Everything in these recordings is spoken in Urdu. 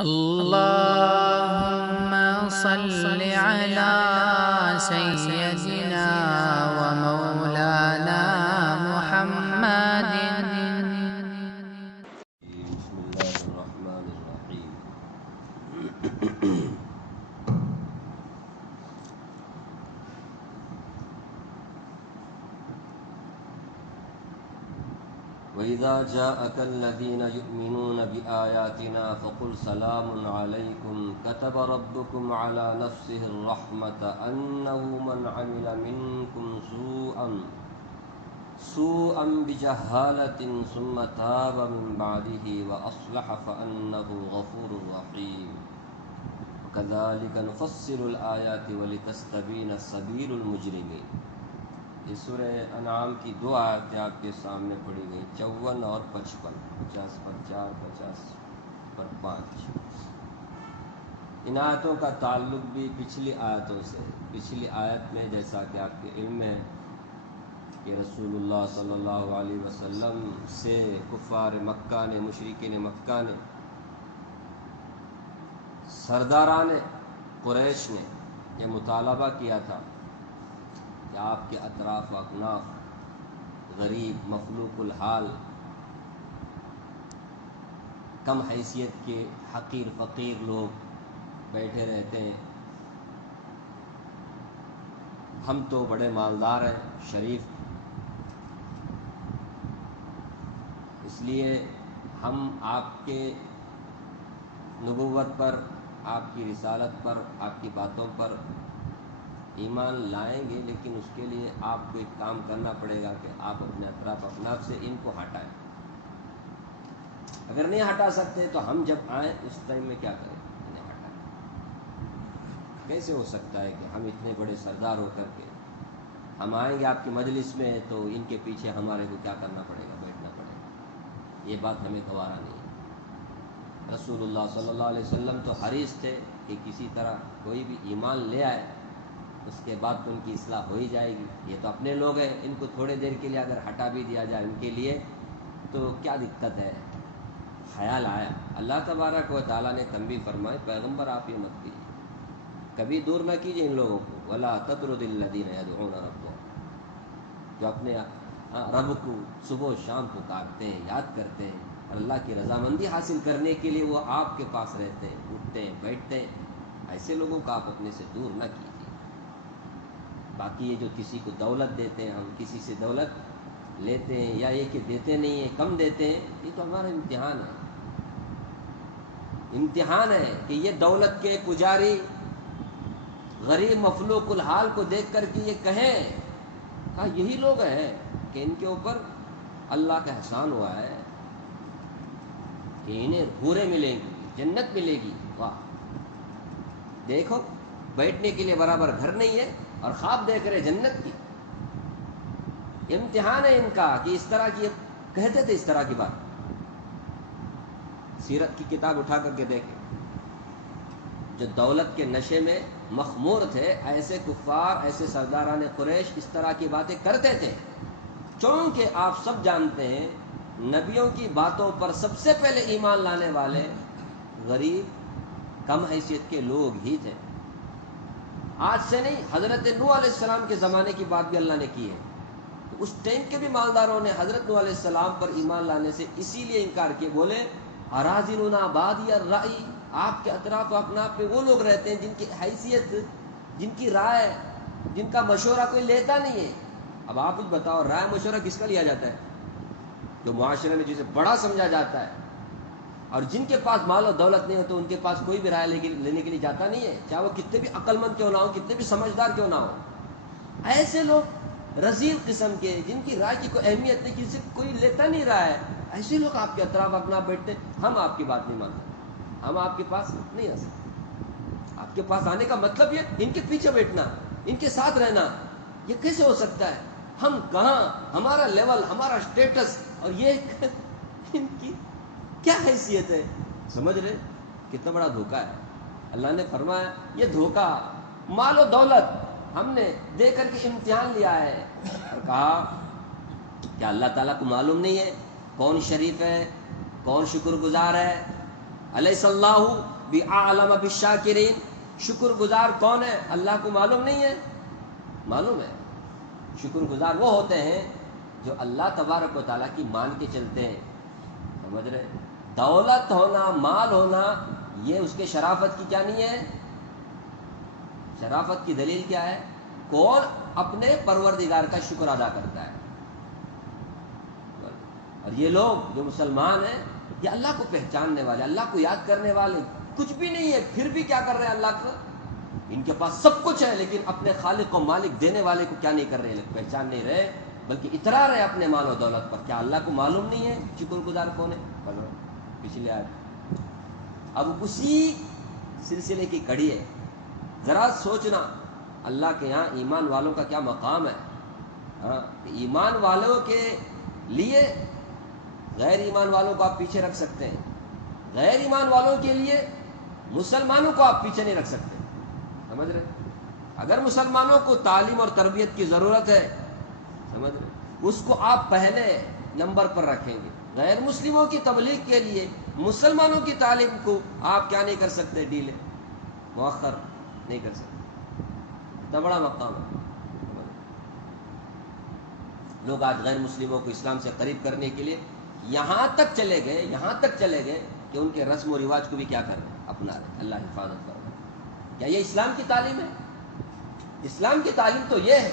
اللهم صل على سيدنا ومولانا محمد. بسم الله الرحمن الرحيم. وَإِذَا جَاءَكَ الَّذِينَ يُؤْمِنُونَ بِآيَاتِنَا فَقُلْ سَلَامٌ عَلَيْكُمْ كَتَبَ رَبُّكُمْ عَلَى نَفْسِهِ الرَّحْمَةَ أَنَّهُ مَنْ عَمِلَ مِنْكُمْ سوءا بجهالة ثم تاب من بعده وأصلح فأنه غفور رحيم. وكذلك نفصل الآيات ولتستبين سبيل المجرمين. یہ سورہ انعام کی دو آیتیں آپ کے سامنے پڑھی گئی، 54 اور 55، 50 پر 4، 50 پر 5۔ ان آیتوں کا تعلق بھی پچھلی آیتوں سے۔ پچھلی آیت میں جیسا کہ آپ کے علم میں کہ رسول اللہ صلی اللہ علیہ وسلم سے کفار مکہ نے، مشرکین مکہ نے، سرداران قریش نے یہ مطالبہ کیا تھا کہ آپ کے اطراف و اکناف غریب، مفلوق الحال، کم حیثیت کے حقیر فقیر لوگ بیٹھے رہتے ہیں، ہم تو بڑے مالدار ہیں، شریف، اس لیے ہم آپ کے نبوت پر، آپ کی رسالت پر، آپ کی باتوں پر ایمان لائیں گے، لیکن اس کے لیے آپ کو ایک کام کرنا پڑے گا کہ آپ اپنے اطراف اکناف سے ان کو ہٹائیں۔ اگر نہیں ہٹا سکتے تو ہم جب آئیں اس ٹائم میں کیا کریں؟ انہیں ہٹائیں۔ کیسے ہو سکتا ہے کہ ہم اتنے بڑے سردار ہو کر کے ہم آئیں گے آپ کی مجلس میں تو ان کے پیچھے ہمارے کو کیا کرنا پڑے گا؟ بیٹھنا پڑے گا۔ یہ بات ہمیں گوارا نہیں ہے۔ رسول اللہ صلی اللہ علیہ وسلم تو حریص تھے کہ کسی طرح کوئی بھی ایمان لے آئے، اس کے بعد تو ان کی اصلاح ہو ہی جائے گی۔ یہ تو اپنے لوگ ہیں، ان کو تھوڑے دیر کے لیے اگر ہٹا بھی دیا جائے ان کے لیے تو کیا دقت ہے؟ خیال آیا۔ اللہ تبارک و تعالیٰ نے تنبیہ فرمائی، پیغمبر آپ یہ مت کیجیے، کبھی دور نہ کیجیے ان لوگوں کو۔ وَلَا تَطْرُدِ الَّذِينَ يَدْعُونَ رَبَّهُمْ، جو اپنے رب کو صبح و شام پکارتے ہیں، یاد کرتے ہیں، اور اللہ کی رضامندی حاصل کرنے کے لیے وہ آپ کے پاس رہتے ہیں، اٹھتے ہیں، بیٹھتے ہیں، ایسے لوگوں کو آپ اپنے سے دور نہ کیجیے۔ باقی یہ جو کسی کو دولت دیتے ہیں، ہم کسی سے دولت لیتے ہیں، یا یہ کہ دیتے نہیں ہیں، کم دیتے ہیں، یہ تو ہمارا امتحان ہے۔ امتحان ہے کہ یہ دولت کے پجاری غریب مفلوق الحال کو دیکھ کر کے یہ کہیں ہاں یہی لوگ ہیں کہ ان کے اوپر اللہ کا احسان ہوا ہے کہ انہیں حوریں ملیں گی، جنت ملے گی۔ واہ، دیکھو بیٹھنے کے لیے برابر گھر نہیں ہے اور خواب دیکھ رہے جنت کی۔ امتحان ہے ان کا کہ اس طرح کی کہتے تھے، اس طرح کی بات۔ سیرت کی کتاب اٹھا کر کے دیکھیں، جو دولت کے نشے میں مخمور تھے، ایسے کفار، ایسے سرداران قریش اس طرح کی باتیں کرتے تھے، چونکہ آپ سب جانتے ہیں نبیوں کی باتوں پر سب سے پہلے ایمان لانے والے غریب، کم حیثیت کے لوگ ہی تھے۔ آج سے نہیں، حضرت نوح علیہ السلام کے زمانے کی بات بھی اللہ نے کی ہے۔ تو اس ٹائم کے بھی مالداروں نے حضرت نوح علیہ السلام پر ایمان لانے سے اسی لیے انکار کیا، بولے اراذلنا بادی الرأی، آپ کے اطراف و اکناف پہ وہ لوگ رہتے ہیں جن کی حیثیت، جن کی رائے، جن کا مشورہ کوئی لیتا نہیں ہے۔ اب آپ کچھ بتاؤ، رائے مشورہ کس کا لیا جاتا ہے؟ جو معاشرے میں جسے بڑا سمجھا جاتا ہے، اور جن کے پاس مال و دولت نہیں ہو تو ان کے پاس کوئی بھی رائے لینے کے لیے جاتا نہیں ہے، چاہے وہ کتنے بھی عقل مند کیوں نہ ہو، کتنے بھی سمجھدار کیوں نہ ہو۔ ایسے لوگ رذیل قسم کے، جن کی رائے کی کوئی اہمیت نہیں، کسی کوئی لیتا نہیں رہا ہے، ایسے لوگ آپ کے اطراف اپنا بیٹھتے، ہم آپ کی بات نہیں مانتے، ہم آپ کے پاس نہیں آ سکتے۔ آپ کے پاس آنے کا مطلب یہ ان کے پیچھے بیٹھنا، ان کے ساتھ رہنا، یہ کیسے ہو سکتا ہے؟ ہم کہاں، ہمارا لیول، ہمارا اسٹیٹس، اور یہ ان کی کیا حیثیت ہے؟ سمجھ رہے کتنا بڑا دھوکہ ہے؟ اللہ نے فرمایا یہ دھوکہ، مال و دولت ہم نے دے کر کے امتحان لیا ہے، اور کہا کیا اللہ تعالیٰ کو معلوم نہیں ہے کون شریف ہے، کون شکر گزار ہے؟ الیس اللہ بعلم بالشاکرین، شکر گزار کون ہے؟ اللہ کو معلوم نہیں ہے؟ معلوم ہے۔ شکر گزار وہ ہوتے ہیں جو اللہ تبارک و تعالیٰ کی مان کے چلتے ہیں، سمجھ رہے؟ دولت ہونا، مال ہونا، یہ اس کے شرافت کی کیا نہیں ہے؟ شرافت کی دلیل کیا ہے؟ کون اپنے پروردگار کا شکر ادا کرتا ہے۔ اور یہ لوگ جو مسلمان ہیں، یہ اللہ کو پہچاننے والے، اللہ کو یاد کرنے والے، کچھ بھی نہیں ہے پھر بھی کیا کر رہے ہیں؟ اللہ کو، ان کے پاس سب کچھ ہے لیکن اپنے خالق و مالک دینے والے کو کیا نہیں کر رہے؟ پہچان نہیں رہے، بلکہ اترا رہے اپنے مال و دولت پر۔ کیا اللہ کو معلوم نہیں ہے شکر گزار کون ہے؟ پچھلے آیت۔ اب اسی سلسلے کی کڑی ہے، ذرا سوچنا اللہ کے یہاں ایمان والوں کا کیا مقام ہے۔ ہاں، ایمان والوں کے لیے غیر ایمان والوں کو آپ پیچھے رکھ سکتے ہیں، غیر ایمان والوں کے لیے مسلمانوں کو آپ پیچھے نہیں رکھ سکتے، سمجھ رہے؟ اگر مسلمانوں کو تعلیم اور تربیت کی ضرورت ہے، سمجھ رہے، اس کو آپ پہلے نمبر پر رکھیں گے۔ غیر مسلموں کی تبلیغ کے لیے مسلمانوں کی تعلیم کو آپ کیا نہیں کر سکتے؟ ڈیلے، مؤخر نہیں کر سکتے۔ اتنا بڑا مقام ہے۔ لوگ آج غیر مسلموں کو اسلام سے قریب کرنے کے لیے یہاں تک چلے گئے کہ ان کے رسم و رواج کو بھی کیا کر رہے ہیں؟ اپنا رہے ہیں۔ اللہ حفاظت کر رہے ہیں۔ کیا یہ اسلام کی تعلیم ہے؟ اسلام کی تعلیم تو یہ ہے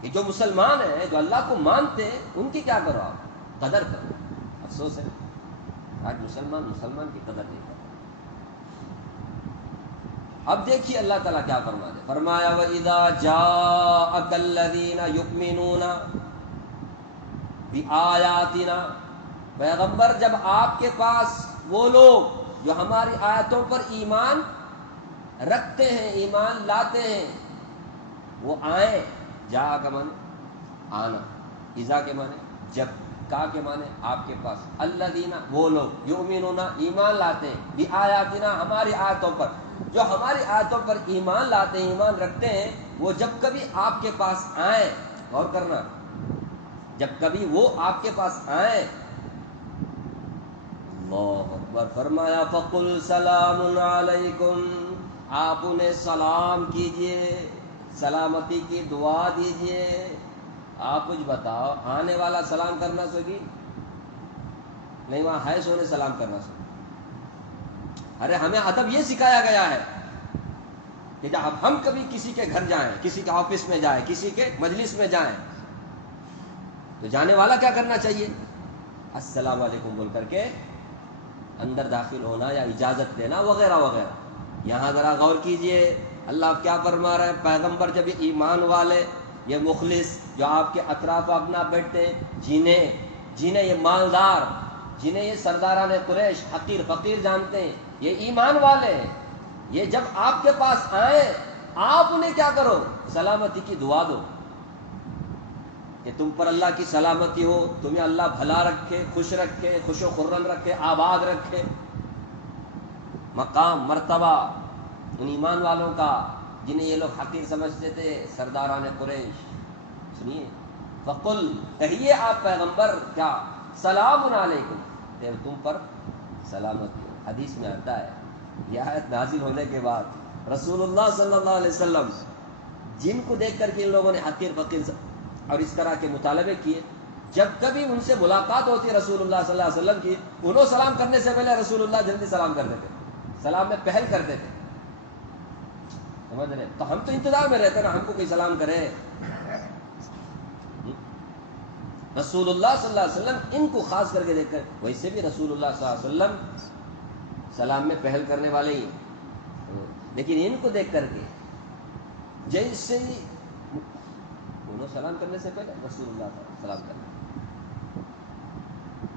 کہ جو مسلمان ہیں، جو اللہ کو مانتے ہیں، ان کی کیا کرو؟ آپ قدر کرو۔ افسوس ہے آج مسلمان کی قدر نہیں کرتے۔ اب دیکھیے اللہ تعالیٰ کیا فرما دے، فرمایا وَإِذَا جَاءَكَ الَّذِينَ يُؤْمِنُونَ بِآيَاتِنَا، پیغمبر جب آپ کے پاس وہ لوگ جو ہماری آیتوں پر ایمان رکھتے ہیں، ایمان لاتے ہیں، وہ آئیں، جا کا معنی آنا، اذا کے معنی جب، کا کے معنی آپ کے پاس، الذین وہ لوگ، یؤمنون ایمان لاتے ہیں، بآیاتنا ہماری آیتوں پر، جو ہماری آیتوں پر ایمان لاتے ہیں، ایمان رکھتے ہیں، وہ جب کبھی آپ کے پاس آئیں، غور کرنا، جب کبھی وہ آپ کے پاس آئیں، اللہ اکبر، فرمایا فقل سلام علیکم، آپ انہیں سلام کیجئے، سلامتی کی دعا دیجئے۔ آپ کچھ بتاؤ، آنے والا سلام کرنا سوگی نہیں، وہاں ہے سونے سلام کرنا سوگی۔ ارے ہمیں ادب یہ سکھایا گیا ہے کہ جب ہم کبھی کسی کے گھر جائیں، کسی کے آفس میں جائیں، کسی کے مجلس میں جائیں، تو جانے والا کیا کرنا چاہیے؟ السلام علیکم بول کر کے اندر داخل ہونا یا اجازت دینا وغیرہ وغیرہ۔ یہاں ذرا غور کیجئے اللہ کیا فرما رہے ہیں، پیغمبر جب یہ ایمان والے، یہ مخلص جو آپ کے اطراف اپنا بیٹھتے ہیں، جنہیں یہ مالدار، جنہیں یہ سرداران قریش حقیر فقیر جانتے ہیں، یہ ایمان والے ہیں، یہ جب آپ کے پاس آئیں، آپ انہیں کیا کرو؟ سلامتی کی دعا دو کہ تم پر اللہ کی سلامتی ہو، تمہیں اللہ بھلا رکھے، خوش رکھے، خوش و خرم رکھے، آباد رکھے۔ مقام مرتبہ ان ایمان والوں کا جنہیں یہ لوگ حقیر سمجھتے تھے، سرداران قریش۔ سنیے، فقل کہیے آپ پیغمبر کیا؟ سلام علیکم، تم پر سلامتی ہو۔ حدیث میں آتا ہے، یہ آیت نازل ہونے کے بعد رسول اللہ صلی اللہ علیہ وسلم جن کو دیکھ کر کے ان لوگوں نے حقیر فقیر اور اس طرح کے مطالبے کیے، جب کبھی ان سے ملاقات ہوتی رسول اللہ صلی اللہ علیہ وسلم کی، انہوں سلام کرنے سے پہلے رسول اللہ جلدی سلام کرتے تھے، سلام میں پہل کرتے تھے، سمجھ رہے؟ تو ہم تو انتظار میں رہتے نا، ہم کو کوئی سلام کرے۔ رسول اللہ صلی اللہ علیہ وسلم ان کو خاص کر کے دیکھ کر، ویسے بھی رسول اللہ صلی اللہ علیہ وسلم سلام میں پہل کرنے والے ہی، لیکن ان کو دیکھ کر کے جیسے ہی انہوں سلام کرنے سے پہلے رسول اللہ سلام کرنے،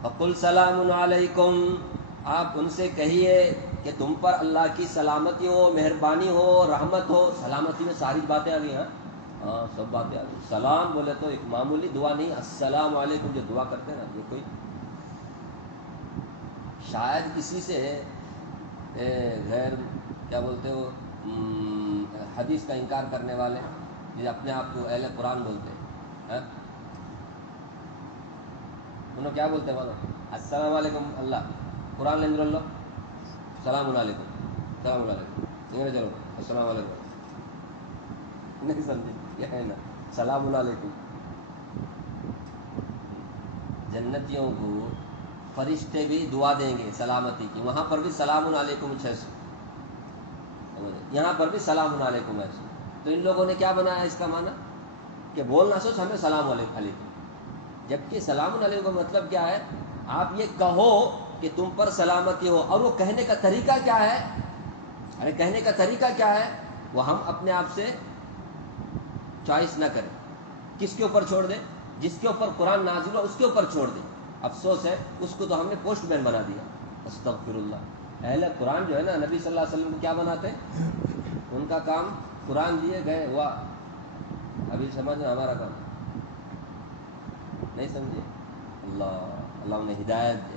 فقل سلام علیکم، آپ ان سے کہیے کہ تم پر اللہ کی سلامتی ہو، مہربانی ہو، رحمت ہو۔ سلامتی میں ساری باتیں آ گئی، ہاں سب باتیں آ گئی۔ سلام بولے تو ایک معمولی دعا نہیں، السلام علیکم جو دعا کرتے ہیں نا، یہ کوئی شاید کسی سے غیر کیا بولتے ہو حدیث کا انکار کرنے والے جو اپنے آپ کو اہل قرآن بولتے ہیں، انہوں کیا بولتے ہیں؟ السلام علیکم اللہ، قرآن لے اللہ، سلام علیکم، سلام علیکم، چلو السلام علیکم، نہیں سمجھے کیا ہے نا، سلام علیکم. جنتیوں کو فرشتے بھی دعا دیں گے سلامتی کی، وہاں پر بھی سلام علیکم 600، یہاں پر بھی سلام علیکم 100. تو ان لوگوں نے کیا بنایا اس کا معنی کہ بولنا سوچ ہمیں سلام علیکم، جبکہ سلام علیکم کا مطلب کیا ہے؟ آپ یہ کہو کہ تم پر سلامتی ہو. اور وہ کہنے کا طریقہ کیا ہے؟ ارے کہنے کا طریقہ کیا ہے وہ ہم اپنے آپ سے چوائس نہ کریں. کس کے اوپر چھوڑ دیں؟ جس کے اوپر قرآن نازل ہو اس کے اوپر چھوڑ دیں. افسوس ہے اس کو تو ہم نے پوسٹ مین بنا دیا. استغفر اللہ. اہل قرآن جو ہے نا نبی صلی اللہ علیہ وسلم کو کیا بناتے؟ ان کا کام قرآن دیے گئے ہوا. ابھی سمجھنا ہمارا کام نہیں سمجھے. اللہ انہیں ہدایت دے.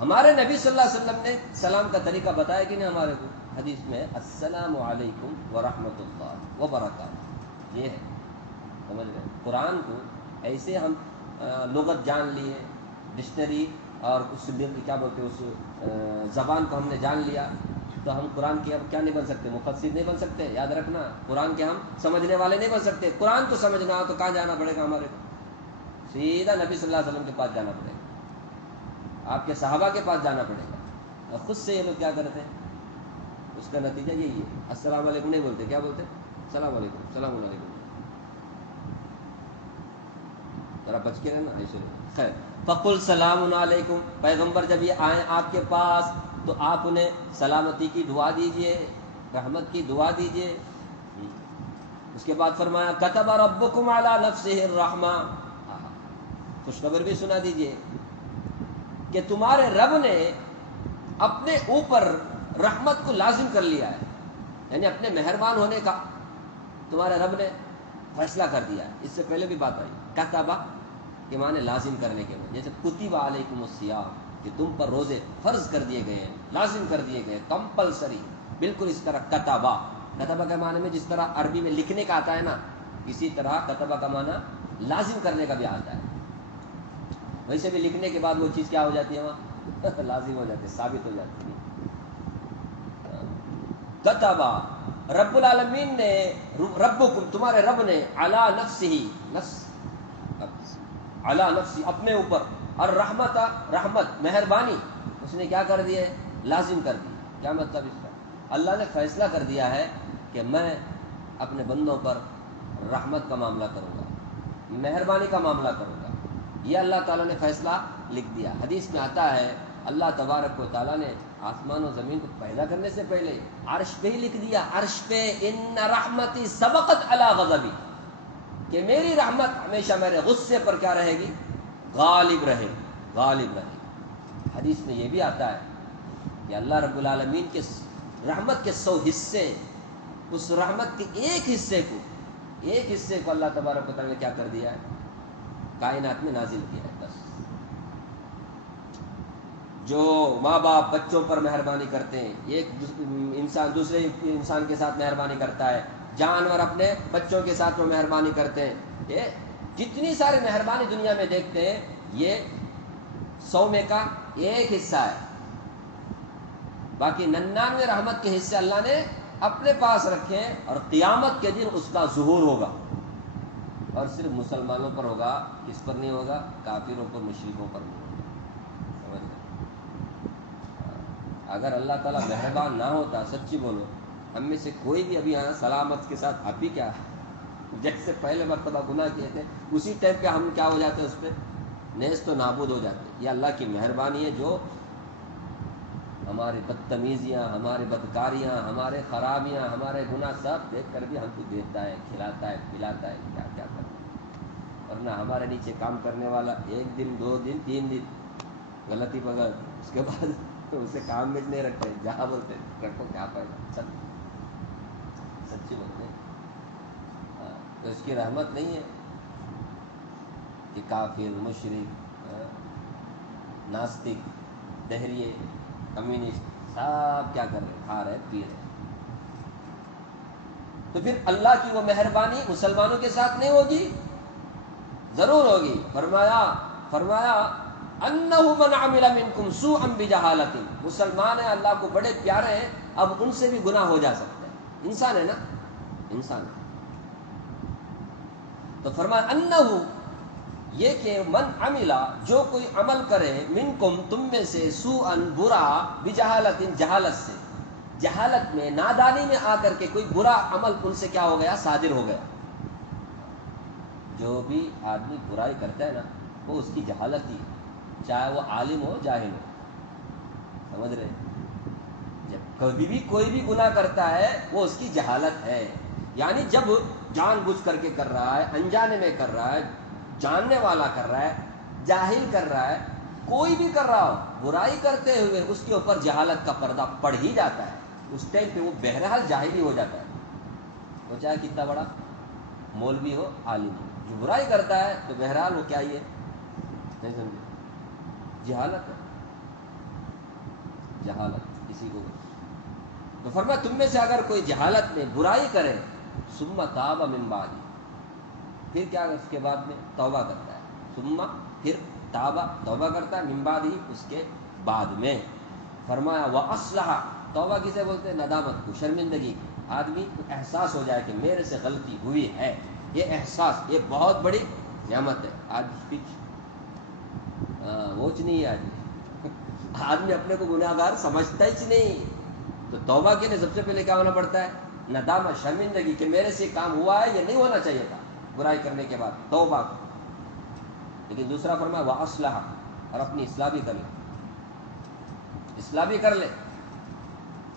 ہمارے نبی صلی اللہ علیہ وسلم نے سلام کا طریقہ بتایا کہ نہیں ہمارے کو؟ حدیث میں السلام علیکم ورحمۃ اللہ وبرکاتہ، یہ ہے. سمجھ گئے؟ قرآن کو ایسے ہم لغت جان لیے، ڈکشنری اور اس کیا بولتے اس زبان کو ہم نے جان لیا تو ہم قرآن کے اب کیا نہیں بن سکتے؟ مفسر نہیں بن سکتے. یاد رکھنا، قرآن کے ہم سمجھنے والے نہیں بن سکتے. قرآن کو سمجھنا ہو تو کہاں جانا پڑے گا ہمارے کو؟ سیدھا نبی صلی اللہ علیہ وسلم کے پاس جانا پڑے گا، آپ کے صحابہ کے پاس جانا پڑے گا. اور خود سے یہ لوگ کیا کرتے ہیں؟ اس کا نتیجہ یہی ہے. السلام علیکم نہیں بولتے، کیا بولتے؟ السلام علیکم، السلام علیکم. ذرا بچ کے رہنا ایسے. خیر، فقل سلام علیکم. پیغمبر جب یہ آئیں آپ کے پاس تو آپ انہیں سلامتی کی دعا دیجئے، رحمت کی دعا دیجئے. اس کے بعد فرمایا کتب ربکم علی نفسہ الرحمہ. خوشخبر بھی سنا دیجئے کہ تمہارے رب نے اپنے اوپر رحمت کو لازم کر لیا ہے، یعنی اپنے مہربان ہونے کا تمہارے رب نے فیصلہ کر دیا ہے. اس سے پہلے بھی بات آئی کتبہ کے معنی لازم کرنے کے معنی، جیسے کتب علیکم الصیام کہ تم پر روزے فرض کر دیے گئے ہیں، لازم کر دیے گئے، کمپلسری. بالکل اس طرح کتبہ کے معنی میں جس طرح عربی میں لکھنے کا آتا ہے نا، اسی طرح کتبہ کا معنی لازم کرنے کا بھی آتا ہے. ویسے بھی لکھنے کے بعد وہ چیز کیا ہو جاتی ہے وہاں لازم ہو جاتی ہے، ثابت ہو جاتی ہے. کتبہ رب العالمین نے، ربکم تمہارے رب نے، علی نفسہ علی نفسی اپنے اوپر، اور رحمت رحمت مہربانی اس نے کیا کر دی ہے؟ لازم کر دی. کیا مطلب اس کا؟ اللہ نے فیصلہ کر دیا ہے کہ میں اپنے بندوں پر رحمت کا معاملہ کروں گا، مہربانی کا معاملہ کروں گا. یہ اللہ تعالیٰ نے فیصلہ لکھ دیا. حدیث میں آتا ہے اللہ تبارک و تعالیٰ نے آسمان و زمین کو پیدا کرنے سے پہلے عرش پہ ہی لکھ دیا، عرش پہ ان رحمتی سبقت علی غضبی، کہ میری رحمت ہمیشہ میرے غصے پر کیا رہے گی؟ غالب رہے غالب رہے. حدیث میں یہ بھی آتا ہے کہ اللہ رب العالمین کے رحمت کے 100 حصے، اس رحمت کے ایک حصے کو اللہ تبارک و تعالیٰ نے کیا کر دیا ہے؟ کائنات میں نازل کیا ہے. بس جو ماں باپ بچوں پر مہربانی کرتے ہیں، ایک انسان دوسرے انسان کے ساتھ مہربانی کرتا ہے، جانور اپنے بچوں کے ساتھ وہ مہربانی کرتے ہیں. یہ جتنی ساری مہربانی دنیا میں دیکھتے ہیں یہ 100 میں کا ایک حصہ ہے. باقی 99 رحمت کے حصے اللہ نے اپنے پاس رکھے ہیں، اور قیامت کے دن اس کا ظہور ہوگا، اور صرف مسلمانوں پر ہوگا. کس پر نہیں ہوگا؟ کافروں پر، مشرکوں پر نہیں ہوگا. سمجھ گئے؟ اگر اللہ تعالیٰ مہربان نہ ہوتا، سچی بولو، ہم میں سے کوئی بھی ابھی یہاں سلامت کے ساتھ ابھی کیا جیسے پہلے مرتبہ گناہ کیے تھے اسی ٹائپ پہ ہم کیا ہو جاتے، اس پہ نیست و نابود ہو جاتے. یہ اللہ کی مہربانی ہے جو ہماری بدتمیزیاں، ہماری بدکاریاں، ہمارے خرابیاں، ہمارے گناہ سب دیکھ کر بھی ہم کو دیتا ہے، کھلاتا ہے، پلاتا ہے. کیا کیا کرتا ہے. ورنہ ہمارے نیچے کام کرنے والا 1 دن 2 دن 3 دن غلطی بغیر، اس کے بعد اسے کام میں نہیں رکھتے، جہاں بولتے رکھو کیا فائدہ. سچی بولتے ہیں. تو اس کی رحمت نہیں ہے کہ کافر، مشرک، ناستک، دہریے، کمیونسٹ سب کیا کر رہے؟ کھا رہے، پی رہے. تو پھر اللہ کی وہ مہربانی مسلمانوں کے ساتھ نہیں ہوگی؟ ضرور ہوگی. فرمایا انہ من عمل منکم سوءا بجہالۃ، مسلمان ہیں، اللہ کو بڑے پیارے ہیں، اب ان سے بھی گناہ ہو جا سکتا ہے، انسان ہے نا، انسان ہے۔ تو فرمایا انہ، یہ کہ من عمل، جو کوئی عمل کرے، منکم، تم میں سے، سوءا، برا، بجہالۃ، جہالت سے، جہالت میں، نادانی میں آ کر کے کوئی برا عمل ان سے کیا ہو گیا، صادر ہو گیا۔ جو بھی آدمی برائی کرتا ہے نا، وہ اس کی جہالت ہی ہے، چاہے وہ عالم ہو جاہل ہو، سمجھ رہے ہیں؟ جب کبھی بھی کوئی بھی گناہ کرتا ہے وہ اس کی جہالت ہے، یعنی جب جان بوجھ کر کے کر رہا ہے، انجانے میں کر رہا ہے، جاننے والا کر رہا ہے، جاہل کر رہا ہے، کوئی بھی کر رہا ہو، برائی کرتے ہوئے اس کے اوپر جہالت کا پردہ پڑ ہی جاتا ہے، اس ٹائم پہ وہ بہرحال جاہل ہی ہو جاتا ہے، وہ چاہے کتنا بڑا مولوی ہو، عالم ہو، جو برائی کرتا ہے تو بہرحال وہ کیا ہی ہے، نہیں سمجھے، جہالت ہے، جہالت کسی کو۔ تو فرمایا تم میں سے اگر کوئی جہالت میں برائی کرے، ثم تاب من بعد، پھر کیا اس کے بعد میں توبہ کرتا ہے، ثم، پھر تابہ، توبہ کرتا ہے، من بعد ہی، اس کے بعد میں، فرمایا واصلح، توبہ کسے بولتے ہیں، ندامت کو، شرمندگی کو، آدمی کو احساس ہو جائے کہ میرے سے غلطی ہوئی ہے، یہ احساس، یہ بہت بڑی نعمت ہے۔ آج ووچ نہیں ہے، آدمی اپنے کو گناہ گار سمجھتا ہی نہیں، تو توبہ کے لیے سب سے پہلے کیا ہونا پڑتا ہے، ندامت، شرمندگی کہ میرے سے کام ہوا ہے، یہ نہیں ہونا چاہیے تھا، برائی کرنے کے بعد توبہ۔ لیکن دوسرا فرمایا واصلح، اور اپنی اصلاح بھی کر لے، اصلاح بھی کر لے،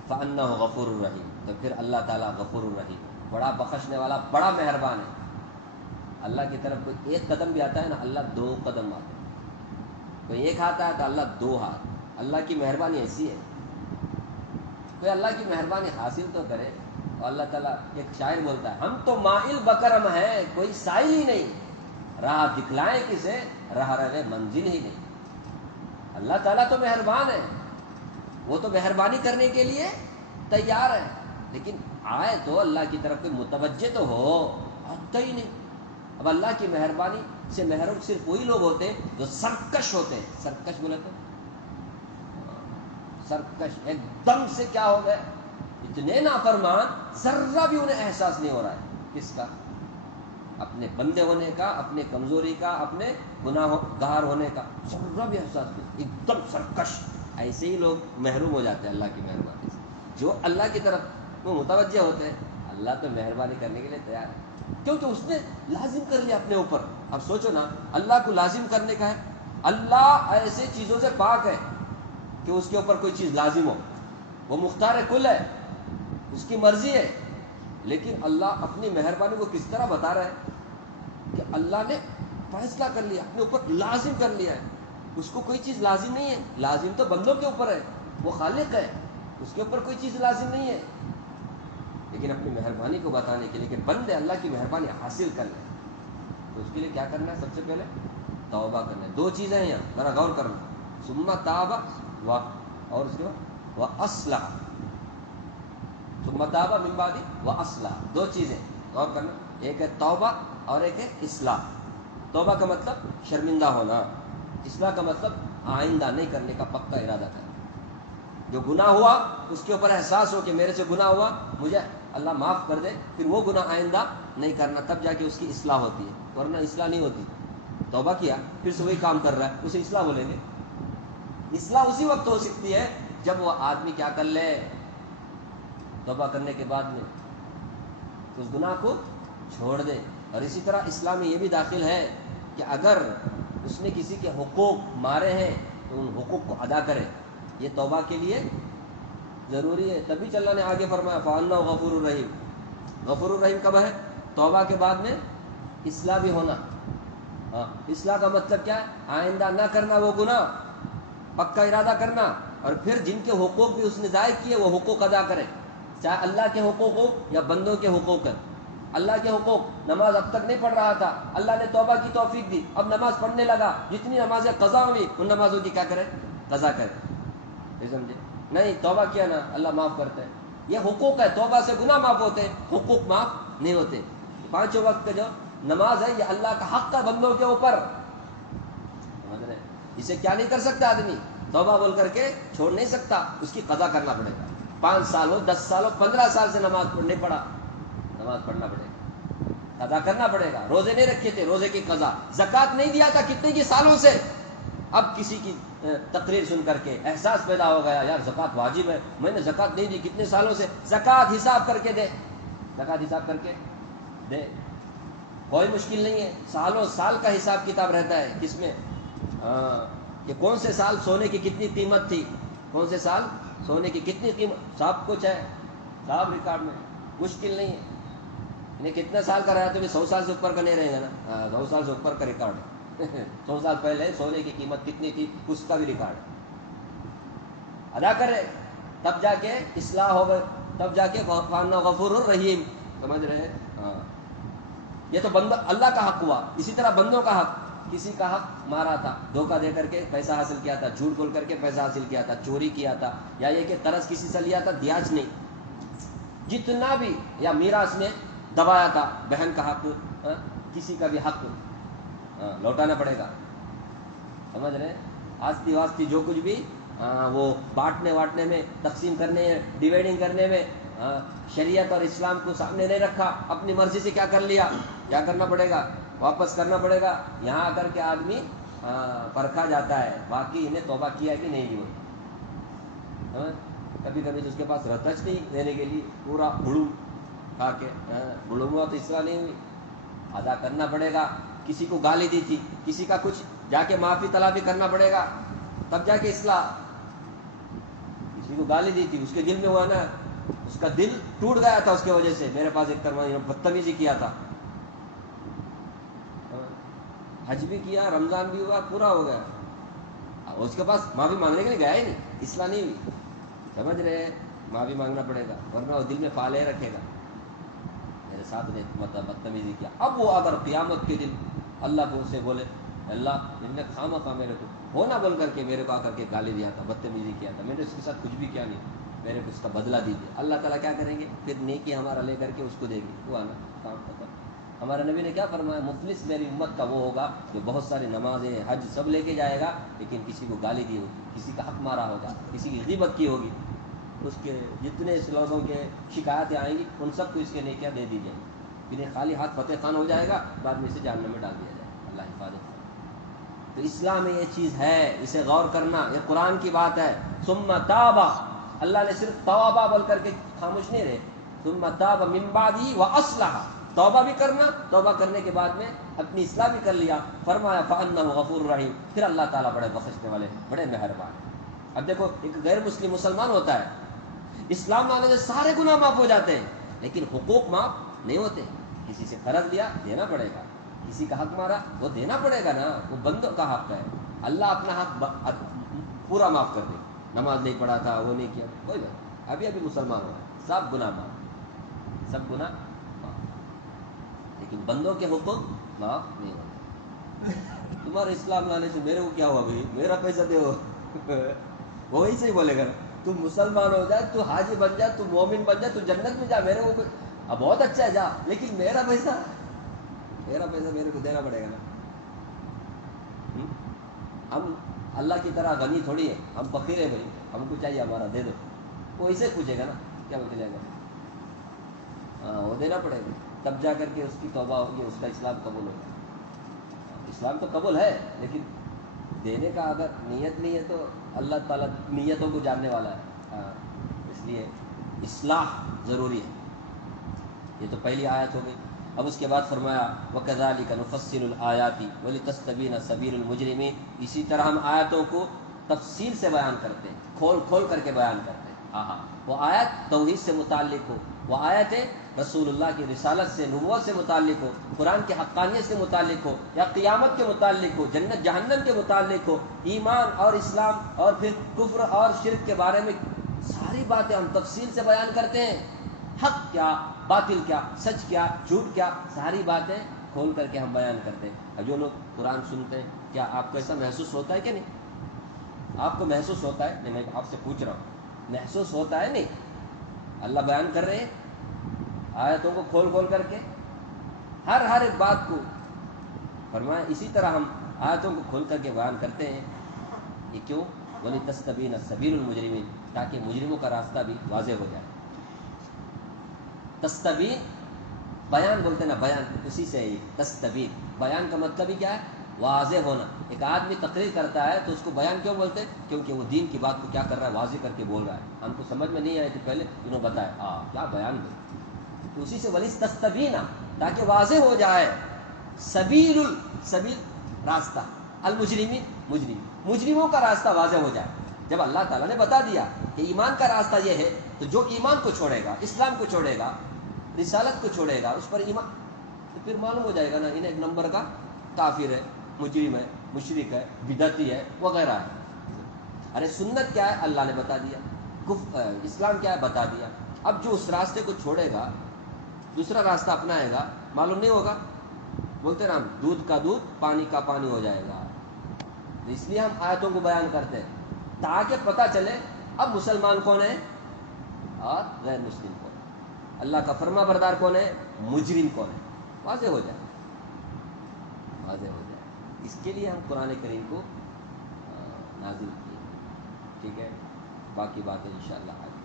فانہ غفور الرحیم، تو پھر اللہ تعالیٰ غفور الرحیم، بڑا بخشنے والا، بڑا مہربان ہے۔ اللہ کی طرف کوئی ایک قدم بھی آتا ہے نا، اللہ دو قدم آتے ہیں، کوئی ایک ہاتھ آیا تو اللہ دو ہاتھ، اللہ کی مہربانی ایسی ہے۔ کوئی اللہ کی مہربانی حاصل تو کرے، اور اللہ تعالیٰ، ایک شاعر بولتا ہے، ہم تو مائل بکرم ہیں، کوئی سائل ہی نہیں، راہ دکھلائیں کسے، راہ رہے منزل ہی نہیں۔ اللہ تعالیٰ تو مہربان ہے، وہ تو مہربانی کرنے کے لیے تیار ہے، لیکن آئے تو اللہ کی طرف متوجہ تو ہو، آتا ہی نہیں۔ اب اللہ کی مہربانی سے محروم صرف وہی لوگ ہوتے ہیں جو سرکش ہوتے ہیں، سرکش بولے تو سرکش، ایک دم سے کیا ہو گئے، اتنے نافرمان، ذرہ بھی انہیں احساس نہیں ہو رہا ہے کس کا، اپنے بندے ہونے کا، اپنے کمزوری کا، اپنے گناہ گار ہونے کا، ذرہ بھی احساس نہیں، ایک دم سرکش۔ ایسے ہی لوگ محروم ہو جاتے ہیں اللہ کی مہربانی سے، جو اللہ کی طرف وہ متوجہ ہوتے ہیں، اللہ تو مہربانی کرنے کے لیے تیار ہے، کیونکہ اس نے لازم کر لیا اپنے اوپر۔ اب سوچو نا، اللہ کو لازم کرنے کا ہے، اللہ ایسے چیزوں سے پاک ہے کہ اس کے اوپر کوئی چیز لازم ہو، وہ مختار کل ہے، اس کی مرضی ہے، لیکن اللہ اپنی مہربانی کو کس طرح بتا رہا ہے کہ اللہ نے فیصلہ کر لیا، اپنے اوپر لازم کر لیا ہے، اس کو کوئی چیز لازم نہیں ہے، لازم تو بندوں کے اوپر ہے، وہ خالق ہے، اس کے اوپر کوئی چیز لازم نہیں ہے، لیکن اپنی مہربانی کو بتانے کے لیے کہ بندے اللہ کی مہربانی حاصل کر لیں، تو اس کے لیے کیا کرنا ہے، سب سے پہلے توبہ کرنا ہے۔ دو چیزیں ہیں یہاں، ذرا غور کرنا، ثم تاب، اور اس کے بعد واصلح، ثم تاب من بعد واصلح، دو چیزیں غور کرنا، ایک ہے توبہ اور ایک ہے اصلاح۔ توبہ کا مطلب شرمندہ ہونا، اصلاح کا مطلب آئندہ نہیں کرنے کا پکا ارادہ کرنا، جو گناہ ہوا اس کے اوپر احساس ہو کہ میرے سے گناہ ہوا، مجھے اللہ معاف کر دے، پھر وہ گناہ آئندہ نہیں کرنا، تب جا کے اس کی اصلاح ہوتی ہے، ورنہ اصلاح نہیں ہوتی۔ توبہ کیا، پھر سے وہی کام کر رہا ہے، اسے اصلاح بولیں گے؟ اصلاح اسی وقت ہو سکتی ہے جب وہ آدمی کیا کر لے، توبہ کرنے کے بعد میں اس گناہ کو چھوڑ دے۔ اور اسی طرح اسلام میں یہ بھی داخل ہے کہ اگر اس نے کسی کے حقوق مارے ہیں تو ان حقوق کو ادا کرے، یہ توبہ کے لیے ضروری ہے۔ تبھی اللہ نے آگے فرمایا فَأَنَّهُ غَفُورٌ الرحیم، غفور الرحیم کب ہے، توبہ کے بعد میں اصلاح بھی ہونا۔ ہاں، اصلاح کا مطلب کیا ہے، آئندہ نہ کرنا وہ گناہ، پکا ارادہ کرنا، اور پھر جن کے حقوق بھی اس نے ضائع کیے وہ حقوق ادا کرے، چاہے اللہ کے حقوق ہو یا بندوں کے حقوق ہیں۔ اللہ کے حقوق، نماز اب تک نہیں پڑھ رہا تھا، اللہ نے توبہ کی توفیق دی، اب نماز پڑھنے لگا، جتنی نمازیں قضا ہوئی ان نمازوں کی کیا کرے، قضا کرے، یہ سمجھے؟ نہیں، توبہ کیا نا اللہ معاف کرتا ہے، یہ حقوق ہے، توبہ سے گناہ معاف ہوتے ہیں، حقوق معاف نہیں ہوتے۔ پانچوں وقت کا جو نماز ہے یہ اللہ کا حق ہے بندوں کے اوپر، سمجھ رہے ہیں؟ اسے کیا نہیں کر سکتا آدمی؟ توبہ بول کر کے چھوڑ نہیں سکتا، اس کی قضا کرنا پڑے گا. 5 سال ہو، 10 سال ہو، 15 سال سے نماز نہیں پڑھا، نماز پڑھنا پڑے گا، قضا کرنا پڑے گا. روزے نہیں رکھے تھے، روزے کی قضا. زکوٰۃ نہیں دیا تھا کتنے کی سالوں سے، اب کسی کی تقریر سن کر کے احساس پیدا ہو گیا یار زکوٰۃ واجب ہے، میں نے زکوٰۃ نہیں دی کتنے سالوں سے. زکوٰۃ حساب کر کے دے، زکوٰۃ حساب کر کے دے، کوئی مشکل نہیں ہے. سالوں سال کا حساب کتاب رہتا ہے کس میں؟ کہ کون سے سال سونے کی کتنی قیمت تھی، کون سے سال سونے کی کتنی قیمت، سب کچھ ہے، سب ریکارڈ میں. مشکل نہیں ہے. انہیں کتنے سال کا رہا تو 100 سال سے اوپر کا نہیں رہے گا نا. 100 سال سے اوپر کا ریکارڈ ہے. 100 سال پہلے سونے کی قیمت کتنی تھی اس کا بھی ریکارڈ ہے. ادا کرے تب جا کے اصلاح ہوگا، تب جا کے فانا غفور الرحیم. سمجھ رہے ہیں؟ ہاں، یہ تو بندہ اللہ کا حق ہوا. اسی طرح بندوں کا حق، کسی کا حق مارا تھا، دھوکہ دے کر کے پیسہ حاصل کیا تھا، جھوٹ بول کر کے پیسہ حاصل کیا تھا، چوری کیا تھا، یا یہ کہ قرض کسی سے لیا تھا، بیاج نہیں، جتنا بھی، یا میراث میں دبایا تھا، بہن کا حق، کسی کا بھی حق لوٹانا پڑے گا. سمجھ رہے ہیں؟ آستی واستی جو کچھ بھی وہ بانٹنے واٹنے میں، تقسیم کرنے، ڈیوائڈنگ کرنے میں شریعت اور اسلام کو سامنے نہیں رکھا، اپنی مرضی سے کیا کر لیا، کیا کرنا پڑے گا؟ واپس کرنا پڑے گا. یہاں آ کر کے آدمی پرکھا جاتا ہے باقی انہیں توبہ کیا کہ نہیں کیا. کبھی کبھی تو اس کے پاس رتچ نہیں دینے کے لیے، پورا بڑو کھا کے بڑوں ہوا تو اصلاح نہیں ہوئی. ادا کرنا پڑے گا. کسی کو گالی دی تھی، کسی کا کچھ، جا کے معافی تلافی کرنا پڑے گا تب جا کے اصلاح. کسی کو گالی دی تھی، اس کے دل میں ہوا نا، اس کا دل ٹوٹ گیا تھا اس کی وجہ سے، میرے پاس ایک کروائی بدتمیزی کیا تھا. حج بھی کیا، رمضان بھی ہوا، پورا ہو گیا، اس کے پاس معافی مانگنے کے لیے گیا ہی نہیں، اصلاح نہیں ہوئی. سمجھ رہے ہیں؟ معافی مانگنا پڑے گا، ورنہ وہ دل میں پالے رکھے گا میرے ساتھ نے بدتمیزی کیا. اب وہ اگر قیامت کے دن اللہ کو سے بولے اللہ جن نے خواہ خواہ میرے کو ہونا بول کر کے میرے کو آ کر کے گالی دیا تھا، بدتمیزی کیا تھا، میں نے اس کے ساتھ کچھ بھی کیا نہیں، میرے کو اس کا بدلہ دیجیے. اللہ تعالیٰ کیا کریں گے؟ پھر نیکی ہمارا لے کر کے اس کو دے گی. وہ آنا کام ختم. ہمارے نبی نے کیا فرمایا؟ مفلس میری امت کا وہ ہوگا جو بہت ساری نمازیں حج سب لے کے جائے گا، لیکن کسی کو گالی دی ہوگی، کسی کا حق مارا ہوگا، کسی کی غیبت کی ہوگی، اس کے جتنے اس لوگوں کے شکایتیں آئیں گی ان سب کو اس کے نیکیاں دے دی جائیں گی. انہیں خالی ہاتھ فتح خان ہو جائے گا، بعد میں اسے جہنم میں ڈال دیا جائے گا. اللہ حفاظت. تو اسلام میں یہ چیز ہے، اسے غور کرنا. یہ قرآن کی بات ہے. ثم تاب، اللہ نے صرف توبہ بول کر کے خاموش نہیں رہے. ثم تاب من بعدہ واصلح، توبہ بھی کرنا، توبہ کرنے کے بعد میں اپنی اصلاح بھی کر لیا. فرمایا فانہ غفور رحیم، پھر اللہ تعالیٰ بڑے بخشنے والے، بڑے مہربان. اب دیکھو ایک غیر مسلم مسلمان ہوتا ہے، اسلام لانے سے سارے گناہ معاف ہو جاتے ہیں، لیکن حقوق معاف نہیں ہوتے. کسی سے قرض لیا دینا پڑے گا، کسی کا حق مارا وہ دینا پڑے گا نا، وہ بندوں کا حق ہے. اللہ اپنا حق پورا معاف کر دے. نماز نہیں پڑھا تھا، وہ نہیں کیا، کوئی بات، ابھی مسلمان ہو رہا ہے، سب گناہ معاف، سب گناہ معاف، لیکن بندوں کے حقوق معاف نہیں ہوتے. تمہارے اسلام لانے سے میرے کو کیا ہوا بھائی، میرا پیسہ دے ہو. وہی سے ہی بولے گا نا، تو مسلمان ہو جائے، تو حاجی بن جائے، تو مومن بن جائے، تو جنت میں جا، میرے کو اب بہت اچھا ہے جا، لیکن میرا پیسہ میرے کو دینا پڑے گا نا. ہم اللہ کی طرح غنی تھوڑی ہے، ہم فقیر ہیں بھائی، ہم کو چاہیے ہمارا دے دو. وہ اسے پوچھے گا نا کیا بول جائے گا، وہ دینا پڑے گا، تب جا کر کے اس کی توبہ ہوگی، اس کا اسلام قبول ہوگا. اسلام تو قبول ہے، لیکن دینے کا اگر نیت نہیں ہے تو اللہ تعالیٰ نیتوں کو جاننے والا ہے. اس لیے اصلاح ضروری ہے. یہ تو پہلی آیت ہو گئی. اب اس کے بعد فرمایا وَكَذَلِكَ نُفَصِّلُ الْآيَاتِ وَلِتَسْتَبِينَ سَبِيلُ الْمُجْرِمِينَ. اسی طرح ہم آیتوں کو تفصیل سے بیان کرتے ہیں، کھول کھول کر کے بیان کرتے ہیں. وہ آیت توحید سے متعلق ہو، وہ آیت رسول اللہ کی رسالت سے، نبوت سے متعلق ہو، قرآن کی حقانیت سے متعلق ہو، یا قیامت کے متعلق ہو، جنت جہنم کے متعلق ہو، ایمان اور اسلام اور پھر کفر اور شرک کے بارے میں ساری باتیں ہم تفصیل سے بیان کرتے ہیں. حق کیا، باطل کیا، سچ کیا، جھوٹ کیا، ساری باتیں کھول کر کے ہم بیان کرتے ہیں. اور جو لوگ قرآن سنتے ہیں، کیا آپ کو ایسا محسوس ہوتا ہے کہ نہیں؟ آپ کو محسوس ہوتا ہے؟ نہیں، میں آپ سے پوچھ رہا ہوں، محسوس ہوتا ہے نہیں؟ اللہ بیان کر رہے ہیں آیتوں کو کھول کھول کر کے، ہر ایک بات کو فرمایا. اسی طرح ہم آیتوں کو کھول کر کے بیان کرتے ہیں. یہ کیوں؟ وَلِتَسْتَبِينَ سَبِيلُ الْمُجْرِمِينَ، تاکہ مجرموں کا راستہ بھی واضح ہو جائے۔ تستبین بیان بولتے ہیں نا، بیان اسی سے ہی تستبین، بیان کا مطلب ہی کیا ہے؟ واضح ہونا۔ ایک آدمی تقریر کرتا ہے تو اس کو بیان کیوں بولتے ہیں؟ کیونکہ وہ دین کی بات کو کیا کر رہا ہے؟ واضح کر کے بول رہا ہے۔ ہم کو سمجھ میں نہیں آئے تو پہلے انہوں بتایا کیا بیان بولتے، تو اسی سے ولی تستبینا، تاکہ واضح ہو جائے۔ سبیل سبیل راستہ، المجرمین مجرموں کا راستہ واضح ہو جائے۔ جب اللہ تعالیٰ نے بتا دیا کہ ایمان کا راستہ یہ ہے، تو جو ایمان کو چھوڑے گا، اسلام کو چھوڑے گا، رسالت کو چھوڑے گا، اس پر ایمان، تو پھر معلوم ہو جائے گا نا انہیں ایک نمبر کا کافر ہے، مجرم ہے، مشرک ہے، بدعتی ہے وغیرہ ہے۔ ارے سنت کیا ہے؟ اللہ نے بتا دیا۔ اسلام کیا ہے؟ بتا دیا۔ اب جو اس راستے کو چھوڑے گا، دوسرا راستہ اپنائے گا، معلوم نہیں ہوگا، بولتے نا ہم دودھ کا دودھ پانی کا پانی ہو جائے گا۔ اس لیے ہم آیتوں کو بیان کرتے ہیں تاکہ پتہ چلے اب مسلمان کون ہے اور غیر مسلم کون ہے، اللہ کا فرما بردار کون ہے، مجرم کون ہے، واضح ہو جائے، واضح ہو جائے۔ اس کے لیے ہم قرآن کریم کو نازل کیے، ٹھیک ہے۔ باقی باتیں انشاءاللہ آگے۔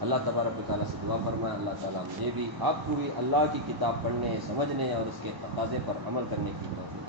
اللہ تبارک و تعالیٰ سے دعا فرمائے اللہ تعالیٰ مجھے بھی آپ کو بھی اللہ کی کتاب پڑھنے، سمجھنے اور اس کے تقاضے پر عمل کرنے کی توفیق